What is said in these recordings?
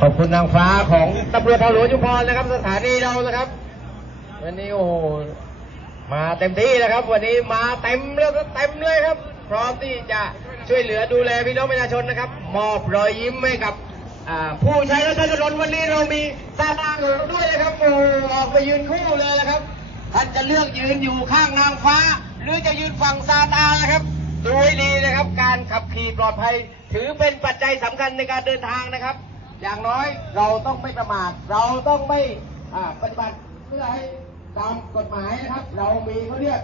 ขอบคุณนางฟ้าของตำรวจทางหลวงชุมพรนะครับ สถานีเรานะครับ วันนี้โอ้โหมาเต็มที่นะครับ วันนี้มาเต็มแล้วก็เต็มเลยครับ พร้อมที่จะช่วยเหลือดูแลพี่น้องประชาชนนะครับ มอบรอยยิ้มให้กับผู้ใช้รถใช้ถนนวันนี้เรามีซาตางด้วยนะครับโอ้ออกไปยืนคู่เลยนะครับท่านจะเลือกยืนอยู่ข้างนางฟ้า หรือจะยืนฝั่งซาตานนะครับดูให้ดีนะครับ การขับขี่ปลอดภัย ถือเป็นปัจจัยสำคัญในการเดินทางนะครับ อย่างน้อยเราต้องไม่ประมาทเราต้องไม่ปฏิบัติเพื่อให้ตามกฎหมายนะครับ เรามีเขาเรียก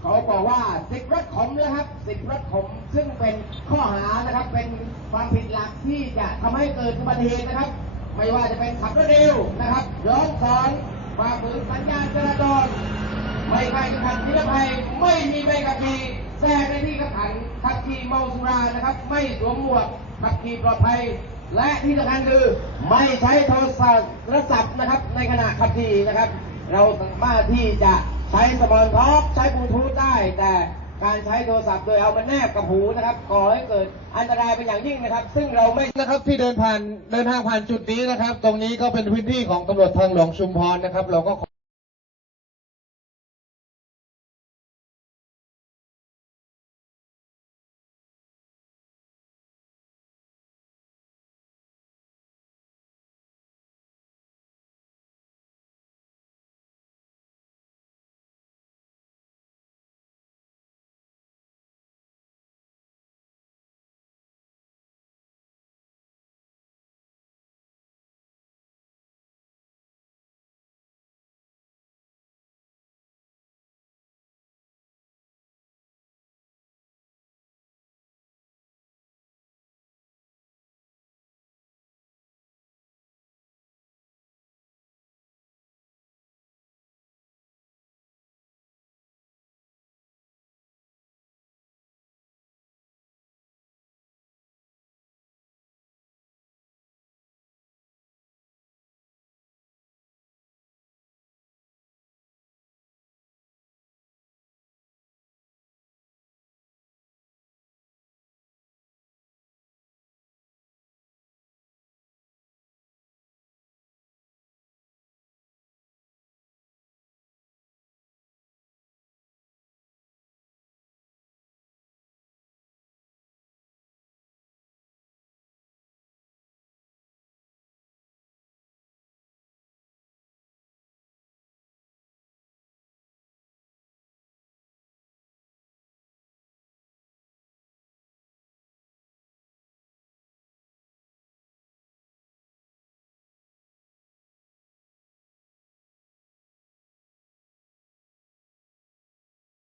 เขาบอกว่าสิทธิรถขมนะครับสิทธิรถขมซึ่งเป็นข้อหานะครับ เป็นความผิดหลักที่จะทำให้เกิดอุบัติเหตุนะครับ ไม่ว่าจะเป็นขับรถเร็วนะครับย้อนสอนฝ่าฝืนสัญญาณจราจรไม่ใครขับนิรภัยไม่มีใบขับขี่แทรกในที่ขับขันขับขี่เมาสุรานะครับ ไม่สวมหมวกขับขี่ปลอดภัย และที่สำคัญคือไม่ใช้โทรศัพท์นะครับ ในขณะขับขี่นะครับ เราสามารถที่จะใช้สมาร์ทท็อปใช้บลูทูธได้ แต่การใช้โทรศัพท์โดยเอามันแนบกับหูนะครับก่อให้เกิดอันตรายเป็นอย่างยิ่งนะครับ ซึ่งเราไม่นะครับที่เดินผ่านเดินทางผ่านจุดนี้นะครับ ตรงนี้ก็เป็นพื้นที่ของตำรวจทางหลวงชุมพรนะครับ เราก็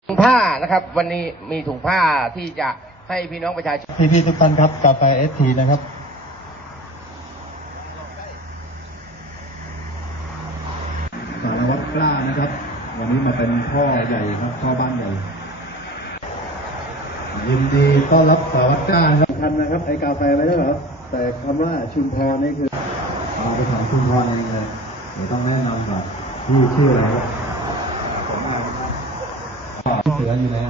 ถุงผ้านะครับ วันนี้มีถุงผ้าที่จะให้พี่น้องประชาชนพี่ๆทุกท่านครับกาแฟเอสทีนะครับสารวัตรกล้านะครับ วันนี้มาเป็นพ่อใหญ่ครับพ่อบ้านใหญ่ ยินดีต้อนรับสารวัตรกล้านะครับทันนะครับไอ้กาแฟไม่ใช่เหรอแต่คำว่าชุมพรนี่คือเอาไปถามชุมพรเองเลยเดี๋ยวต้องแนะนำก่อนพี่ชื่ออะไรครับผมอ่านครับพี่ เสืออยู่แล้ว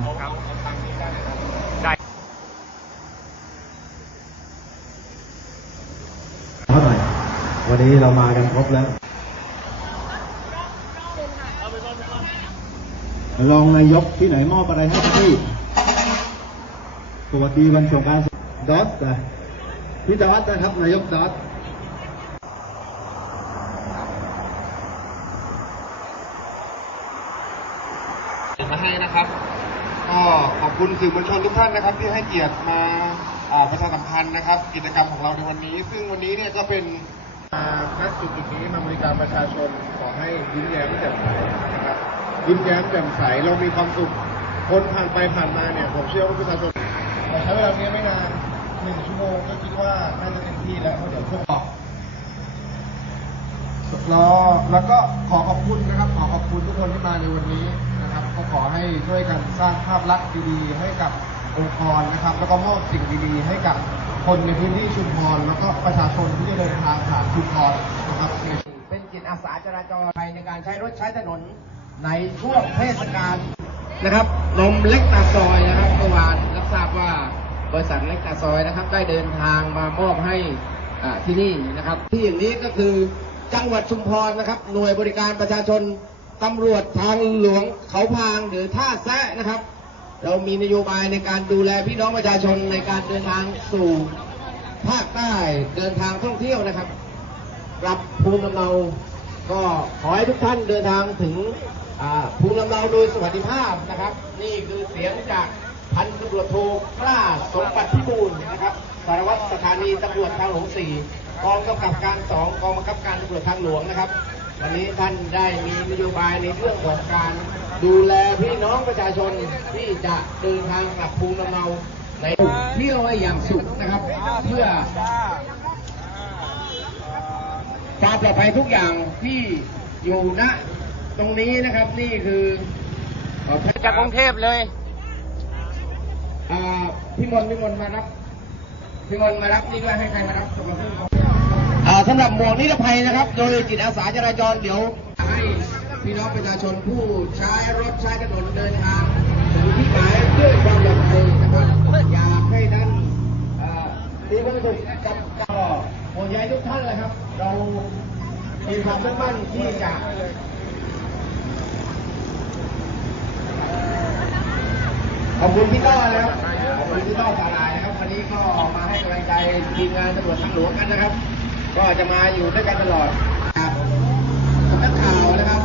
เท่าไหร่วันนี้เรามากันครบแล้วรองนายกที่ไหนมอบอะไรให้พี่สวัสดีวันสงกรารดอสนะพี่ดอสนะครับนายกดอส มาให้นะครับ ก็ขอบคุณสื่อมวลชนทุกท่านนะครับ ที่ให้เกียรติมาอ่าประชาสัมพันธ์นะครับ กิจกรรมของเราในวันนี้ ซึ่งวันนี้เนี่ยก็เป็นอ่าณจุดจุดนี้มาบริการประชาชนขอให้ยิ้มแย้มแจ่มใสนะครับยิ้มแย้มแจ่มใสเรามีความสุขคนผ่านไปผ่านมาเนี่ยผมเชื่อว่าประชาชนแต่ใช้เวลาเนี้ยไม่นานหนึ่งชั่วโมงก็คิดว่าน่าจะเต็มที่แล้วเพราะเดี๋ยวช่วงออกแล้วแล้วก็ขอขอบคุณนะครับ ขอขอบคุณทุกคนที่มาในวันนี้นะครับ ก็ขอให้ช่วยกันสร้างภาพลักษณ์ดีๆให้กับองค์กรนะครับ แล้วก็มอบสิ่งดีๆ ให้กับคนในพื้นที่ชุมพรแล้วก็ประชาชนที่จะเดินทางผ่านชุมพรนะครับเป็นจิตอาสาจราจรไปในการใช้รถใช้ถนนในช่วงเทศกาลนะครับนมเล็กตาซอยนะครับเมื่อวานรับทราบว่าบริษัทเล็กตาซอยนะครับ ได้เดินทางมามอบให้ที่นี่นะครับ ที่อย่างนี้ก็คือจังหวัดชุมพรนะครับ หน่วยบริการประชาชน ตำรวจทางหลวงเขาพางหรือท่าแซะนะครับ เรามีนโยบายในการดูแลพี่น้องประชาชนในการเดินทางสู่ภาคใต้เดินทางท่องเที่ยวนะครับกลับภูมิลำเนาก็ขอให้ทุกท่านเดินทางถึงภูมิลำเนาโดยสวัสดิภาพนะครับ นี่คือเสียงจากพันตำรวจโทกล้าสมบัติพิบูลนะครับสารวัตรสถานีตำรวจทางหลวงสี่กองกำกับการสองกองบังคับการตำรวจทางหลวงนะครับ วันนี้ท่านได้มีนโยบายในเรื่องของการ ดูแลพี่น้องประชาชนที่จะเดินทางกลับภูมิลำเนาในเที่ยวให้อย่างสุขนะครับ เพื่อความปลอดภัยทุกอย่างที่อยู่ณตรงนี้นะครับนี่คือเอ่อจากกรุงเทพเลยอ่าพี่มนต์พี่มนต์มารับพี่มนต์มารับนี่ด้วยให้ใครมารับสมรภูมิอ่า สำหรับหมวกนิรภัยนะครับ โดยจิตอาสาจราจรเดี๋ยว ให้พี่น้องประชาชนผู้ใช้รถใช้ถนนเดินทางถึงที่หมายด้วยความปลอดภัยนะครับอยากให้ท่านมีความสุขกับก็ห่วงใยทุกท่านเลยครับ เรามีความมุ่งมั่นที่จะขอบคุณพี่ต้อนะครับขอบคุณพี่ต้อสาลายนะครับวันนี้ก็มาให้กำลังใจทีมงานตำรวจทางหลวงกันนะครับ ก็จะมาอยู่ด้วยกันตลอดครับนักข่าวนะครับ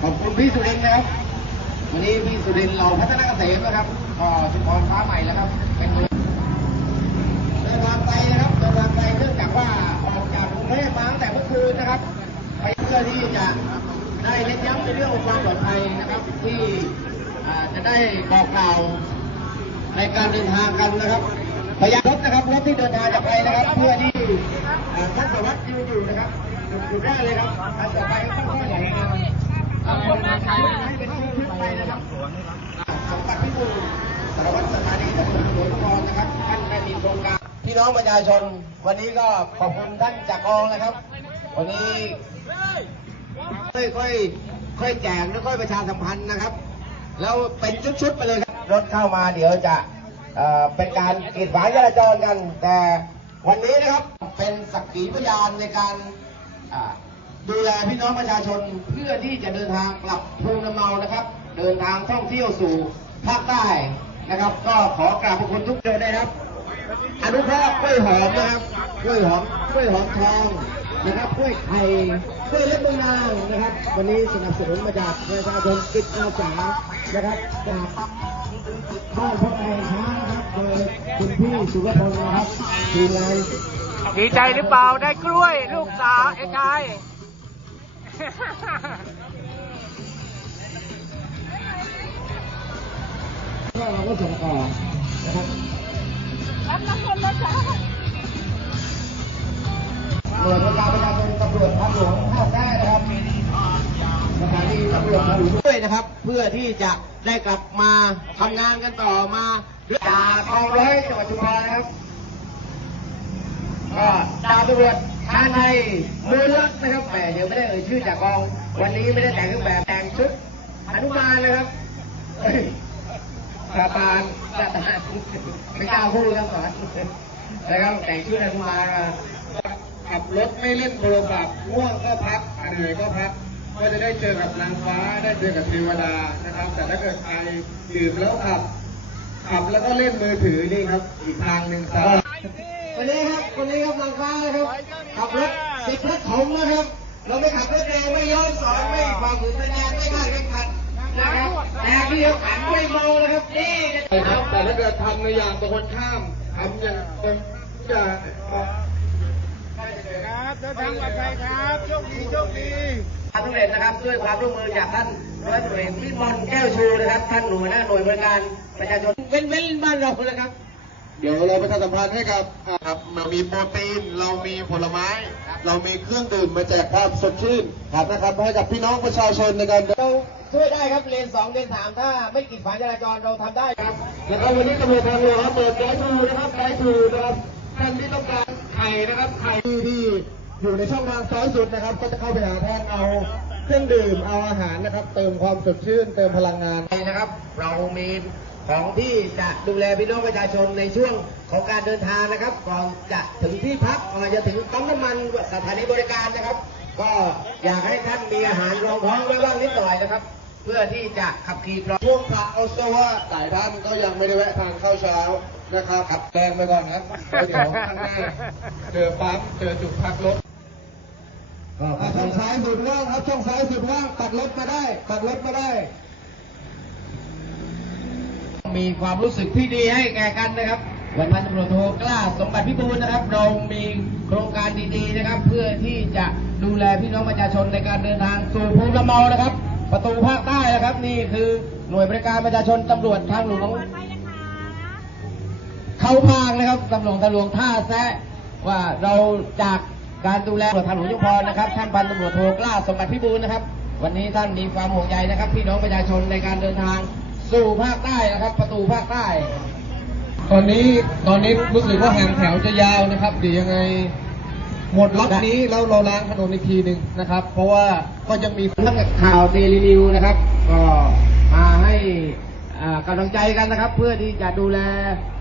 ขอบคุณพี่สุรินทร์นะครับ วันนี้พี่สุรินทร์เราพัฒนาเกษมนะครับก็ชุมพรฟ้าใหม่แล้วครับ เป็นเดินทางไกลนะครับเดินทางไกลเนื่องจากว่าออกจากกรุงเทพมาตั้งแต่เมื่อคืนนะครับไปเพื่อที่จะได้เน้นย้ำในเรื่องของความปลอดภัยนะครับ ที่จะได้บอกกล่าวในการเดินทางกันนะครับ พยายามรถนะครับรถที่เดินทางจากไปนะครับ เพื่อที่ท่านสารวัสดิ์ยืนอยู่นะครับจุดจุดแรกเลยครับอันต่อไปก็ค่อยๆไหญ่คนมาใช้ให้เป็นชื่อขึ้นไปนะครับสมบัติพิบูลสารวัตรสถานีตำรวจหลวงนครนะครับท่านได้มีโครงการพี่น้องประชาชน วันนี้ก็ขอบคุณท่านจากกองนะครับ วันนี้ค่อยค่อยค่อยแจกแล้วค่อยประชาสัมพันธ์นะครับ แล้วเป็นชุดๆไปเลยครับ รถเข้ามาเดี๋ยวจะ เป็นการกีดขวางจราจรกัน แต่วันนี้นะครับเป็นสักขีพยานในการดูแลพี่น้องประชาชนเพื่อที่จะเดินทางกลับภูมิลำเนานะครับ เดินทางท่องเที่ยวสู่ภาคใต้นะครับ ก็ขอกราบขอบคุณทุกคนได้ครับอนุเคราะห์กล้วยหอมนะครับกล้วยหอมกล้วยหอมทองนะครับกล้วยไข่กล้วยเล็บมือนางนะครับ วันนี้สนับสนุนมาจากประชาชนกิจอาสานะครับจากบ้านพ่อแม่ช้างนะครับ โดยคุณพี่สุรพลนะครับทีมงานดีใจหรือเปล่าได้กล้วย ลูกสาวไอ้ชายก็เราก็ส่งต่อนะครับหน่วยบริการประชาชนตำรวจทางหลวงภาคใต้นะครับสถานีตำรวจทางหลวงด้วยนะครับ เพื่อที่จะได้กลับมาทำงานกันต่อมา จากกองร้อยจังหวัดชุมพรนะครับก็ดาวตำรวจชาไทยมือลักนะครับแหมเดี๋ยวไม่ได้เอ่ยชื่อจากกอง วันนี้ไม่ได้แต่งเครื่องแบบแต่งชุดอนุบาลเลยครับเฮ้ยซาตานซาตานไม่กล้าพูดครับสอนนะครับแต่งชุดอนุบาลขับรถไม่เล่นโทรศัพท์ง่วงก็พักเหนื่อยก็พักก็จะได้เจอกับนางฟ้าได้เจอกับเทวดานะครับ แต่ถ้าเกิดใครดื่มแล้วขับ ขับแล้วก็เล่นมือถือนี่ครับ อีกทางหนึ่งครับวันนี้ครับวันนี้ครับนางฟ้านะครับ ขับรถติดรถผมนะครับ เราไม่ขับรถเร็วไม่ย้อนสอนไม่ฝ่าฝืนสัญญาณไม่คาดเข็มขัดนะครับแต่ที่เดียวขันไม่เมานะครับนี่ใช่ครับ แต่ถ้าเกิดทำในอย่างตรงคนข้ามทำอย่างตรงอย่างครับเดินทางปลอดภัยครับโชคดีโชคดีความสำเร็จนะครับด้วยความร่วมมือจากท่านร้อยตำรวจเอกวิมลแก้วชูนะครับท่านหน่วยหน้าหน่วยบริการประชาชน เว้นเว้นบ้านเรานะครับ เดี๋ยวเราประชาสัมพันธ์ให้กับอ่าครับเรามีโปรตีน เรามีผลไม้ เรามีเครื่องดื่มมาแจกความสดชื่นครับนะครับให้กับพี่น้องประชาชนในการเดินเราช่วยได้ครับเลนสองเลนสามถ้าไม่กีดขวางจราจรเราทำได้ครับแล้วก็วันนี้ตำรวจทางหลวงครับเปิดไฟทูนะครับไฟทูนะครับท่านที่ต้องการไข่นะครับไข่ที่ที่อยู่ในช่องทางซ้ายสุดนะครับ ก็จะเข้าไปหาท่านเอาเครื่องดื่มเอาอาหารนะครับ เติมความสดชื่น เติมพลังงานนะครับ เรามี ของที่จะดูแลพี่น้องประชาชนในช่วงของการเดินทางนะครับ ก่อนจะถึงที่พักก่อนจะถึงปั๊มน้ำมันสถานีบริการนะครับ ก็อยากให้ท่านมีอาหารรองท้องไว้บ้างนิดหน่อยนะครับ เพื่อที่จะขับขี่ปลอดช่วงพักเอาซะว่าหลายท่านก็ยังไม่ได้แวะทานข้าวเช้านะครับขับแรงไปก่อนครับเดี๋ยวข้างหน้าเจอปั๊มเจอจุดพักรถช่องซ้ายสุดว่างครับช่องซ้ายสุดว่างตัดรถมาได้ตัดรถมาได้ มีความรู้สึกที่ดีให้แก่กันนะครับ วันพันตำรวจโทกล้าสมบัติพิบูลนะครับ เรามีโครงการดีๆนะครับ เพื่อที่จะดูแลพี่น้องประชาชนในการเดินทางสู่ภูมิลำเนานะครับ ประตูภาคใต้นะครับ นี่คือหน่วยบริการประชาชนตำรวจทางหลวงเขาพางนะครับตำรวจทางหลวงท่าแซะว่าเราจากการดูแลตำรวจทางหลวงยุพรนะครับท่านพันตำรวจโทกล้าสมบัติพิบูลนะครับ วันนี้ท่านมีความห่วงใยนะครับ พี่น้องประชาชนในการเดินทาง สู่ภาคใต้นะครับ ประตูภาคใต้ ตอนนี้ตอนนี้รู้สึกว่าหางแถวจะยาวนะครับเดี๋ยวยังไง หมดล็อกนี้แล้วเราล้างถนนอีกทีหนึ่งนะครับ เพราะว่าก็ยังมีท่านข่าวเดลินิวนะครับ ก็มาให้อ่ากำลังใจกันนะครับ เพื่อที่จะดูแล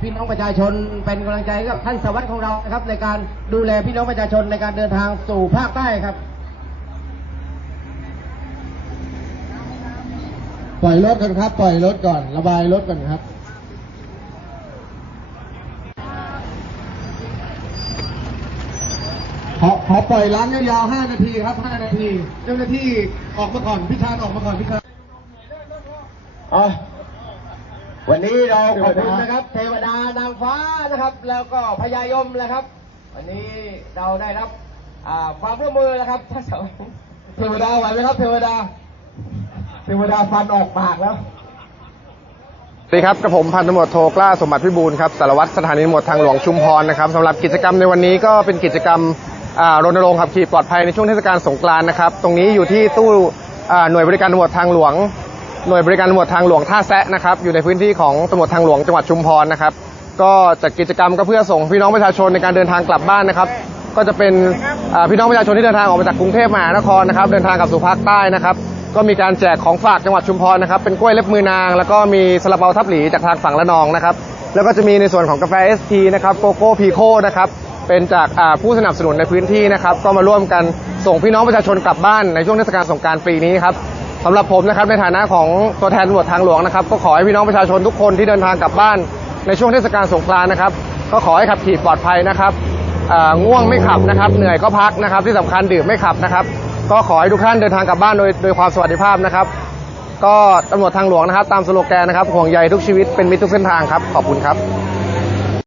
พี่น้องประชาชนเป็นกำลังใจกับท่านสวัสดิ์ของเรานะครับ ในการดูแลพี่น้องประชาชนในการเดินทางสู่ภาคใต้ครับ ปล่อยรถก่อนครับ ปล่อยรถก่อน ระบายรถก่อนครับ ขอขอปล่อยล้างยาวๆ5นาทีครับ5นาที เจ้าหน้าที่ออกมาก่อนพี่ชานออกมาก่อนพี่ชานอ๋อวันนี้เราขอบคุณเทวดานนะครับ เทวดานางฟ้านะครับ แล้วก็พญายมนะครับ วันนี้เราได้รับอ่าความร่วมมือนะครับท่านสองเทวดาไหวไหมครับ เทวดา เทวดาฟันออกปากแล้วสวัสดีครับกระผมพันตำรวจโทกล้าสมบัติพิบูลครับสารวัตรสถานีตำรวจทางหลวงชุมพรนะครับสำหรับกิจกรรมในวันนี้ก็เป็นกิจกรรมรณรงค์ขับขี่ปลอดภัยในช่วงเทศกาลสงกรานต์นะครับ ตรงนี้อยู่ที่ตู้หน่วยบริการตำรวจทางหลวง หน่วยบริการตำรวจทางหลวงท่าแซะนะครับอยู่ในพื้นที่ของตำรวจทางหลวงจังหวัดชุมพรนะครับ ก็จัดกิจกรรมก็เพื่อส่งพี่น้องประชาชนในการเดินทางกลับบ้านนะครับ ก็จะเป็นพี่น้องประชาชนที่เดินทางออกมาจากกรุงเทพมหานครนะครับ เดินทางกลับสู่ภาคใต้นะครับ ก็มีการแจกของฝากจังหวัดชุมพรนะครับเป็นกล้วยเล็บมือนาง แล้วก็มีซาลาเปาทับหลีจากทางฝั่งละนองนะครับแล้วก็จะมีในส่วนของกาแฟเอสทีนะครับโกโก้พีโคนะครับเป็นจากผู้สนับสนุนในพื้นที่นะครับก็มาร่วมกันส่งพี่น้องประชาชนกลับบ้านในช่วงเทศกาลสงการปีนี้ครับสำหรับผมนะครับในฐานะของตัวแทนตำรวจทางหลวงนะครับก็ขอให้พี่น้องประชาชนทุกคนที่เดินทางกลับบ้านในช่วงเทศกาลสงกรานต์นะครับ ก็ขอให้ขับขี่ปลอดภัยนะครับง่วงไม่ขับนะครับ เหนื่อยก็พักนะครับ ที่สำคัญดื่มไม่ขับนะครับ ก็ขอให้ทุกท่านเดินทางกลับบ้านโดยโดยความสวัสดิภาพนะครับ ก็ตำรวจทางหลวงนะครับ ตามสโลแกนนะครับห่วงใยทุกชีวิตเป็นมิตรทุกเส้นทางครับ ขอบคุณครับ